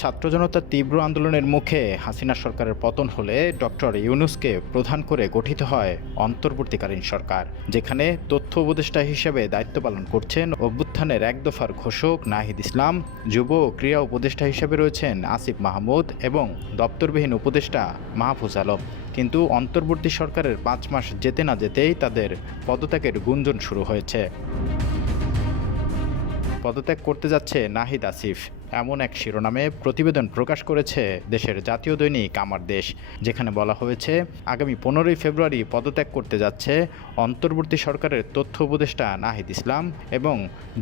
ছাত্র জনতার তীব্র আন্দোলনের মুখে হাসিনা সরকারের পতন হলে ডক্টর ইউনূসকে প্রধান করে গঠিত হয় অন্তর্বর্তীকালীন সরকার, যেখানে তথ্য উপদেষ্টা হিসেবে দায়িত্ব পালন করছেন অভ্যুত্থানের এক দফার ঘোষক নাহিদ ইসলাম, যুব ও ক্রীড়া উপদেষ্টা হিসেবে রয়েছেন আসিফ মাহমুদ এবং দপ্তরবিহীন উপদেষ্টা মাহফুজ আলম। কিন্তু অন্তর্বর্তী সরকারের ৫ মাস যেতে না যেতেই তাদের পদত্যাগের গুঞ্জন শুরু হয়েছে। পদত্যাগ করতে যাচ্ছে নাহিদ আসিফ, এমন এক শিরোনামে প্রতিবেদন প্রকাশ করেছে দেশের জাতীয় দৈনিক আমার দেশ, যেখানে বলা হয়েছে আগামী ১৫ই ফেব্রুয়ারি পদত্যাগ করতে যাচ্ছে অন্তর্বর্তী সরকারের তথ্য উপদেষ্টা নাহিদ ইসলাম এবং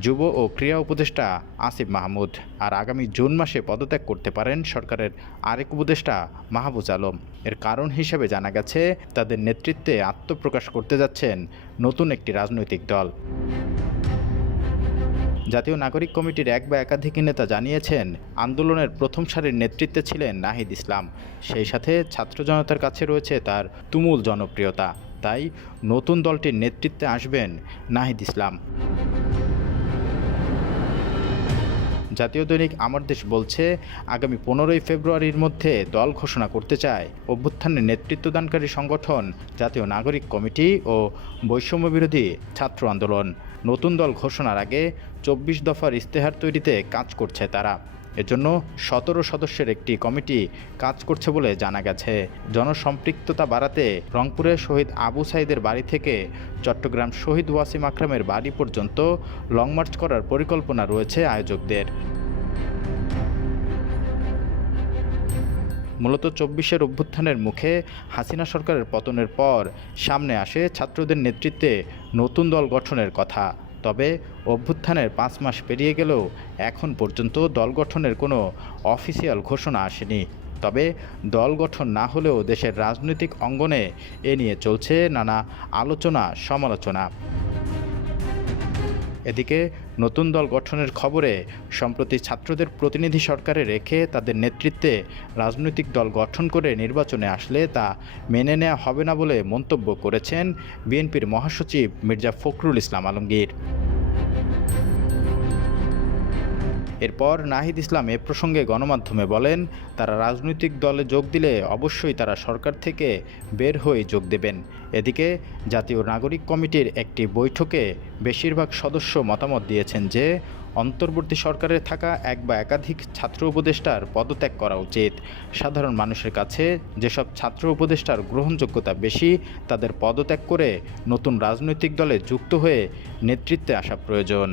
যুব ও ক্রীড়া উপদেষ্টা আসিফ মাহমুদ। আর আগামী জুন মাসে পদত্যাগ করতে পারেন সরকারের আরেক উপদেষ্টা মাহফুজ আলম। এর কারণ হিসেবে জানা গেছে তাদের নেতৃত্বে আত্মপ্রকাশ করতে যাচ্ছেন নতুন একটি রাজনৈতিক দল। জাতীয় নাগরিক কমিটির এক বা একাধিক নেতা জানিয়েছেন, আন্দোলনের প্রথম সারির নেতৃত্বে ছিলেন নাহিদ ইসলাম, সেই সাথে ছাত্র জনতার কাছে রয়েছে তার তুমুল জনপ্রিয়তা। তাই নতুন দলটির নেতৃত্বে আসবেন নাহিদ ইসলাম। জাতীয় দৈনিক আমার দেশ বলছে, আগামী ১৫ই ফেব্রুয়ারির মধ্যে দল ঘোষণা করতে চায় অভ্যুত্থানের নেতৃত্বদানকারী সংগঠন জাতীয় নাগরিক কমিটি ও বৈষম্যবিরোধী ছাত্র আন্দোলন। নতুন দল ঘোষণার আগে ২৪ দফার ইশতেহার তৈরিতে কাজ করছে তারা। এজন্য ১৭ সদস্যের একটি কমিটি কাজ করছে বলে জানা গেছে। জনসম্পৃক্ততা বাড়াতে রংপুরে শহীদ আবু সাঈদের বাড়ি থেকে চট্টগ্রাম শহীদ ওয়াসিম আকরামের বাড়ি পর্যন্ত লং মার্চ করার পরিকল্পনা রয়েছে আয়োজকদের। মূলত ২৪শের অভ্যুত্থানের মুখে হাসিনা সরকারের পতনের পর সামনে আসে ছাত্রদের নেতৃত্বে নতুন দল গঠনের কথা। তবে অভ্যুত্থানের ৫ মাস পেরিয়ে গেলেও এখন পর্যন্ত দল গঠনের কোনো অফিসিয়াল ঘোষণা আসেনি। তবে দল গঠন না হলেও দেশের রাজনৈতিক অঙ্গনে এ নিয়ে চলছে নানা আলোচনা সমালোচনা। এদিকে নতুন দল গঠনের খবরে সম্প্রতি ছাত্রদের প্রতিনিধি সরকারে রেখে তাদের নেতৃত্বে রাজনৈতিক দল গঠন করে নির্বাচনে আসলে তা মেনে নেওয়া হবে না বলে মন্তব্য করেছেন বিএনপির মহাসচিব মির্জা ফখরুল ইসলাম আলমগীর। এরপর নাহিদ ইসলাম এ প্রসঙ্গে গণমাধ্যমে বলেন, তারা রাজনৈতিক দলে যোগ দিলে অবশ্যই তারা সরকার থেকে বের হয়ে যোগ দেবেন। এদিকে জাতীয় নাগরিক কমিটির একটি বৈঠকে বেশিরভাগ সদস্য মতামত দিয়েছেন যে অন্তর্বর্তী সরকারে থাকা এক বা একাধিক ছাত্র উপদেষ্টার পদত্যাগ করা উচিত। সাধারণ মানুষের কাছে যেসব ছাত্র উপদেষ্টার গ্রহণযোগ্যতা বেশি তাদের পদত্যাগ করে নতুন রাজনৈতিক দলে যুক্ত হয়ে নেতৃত্বে আসা প্রয়োজন।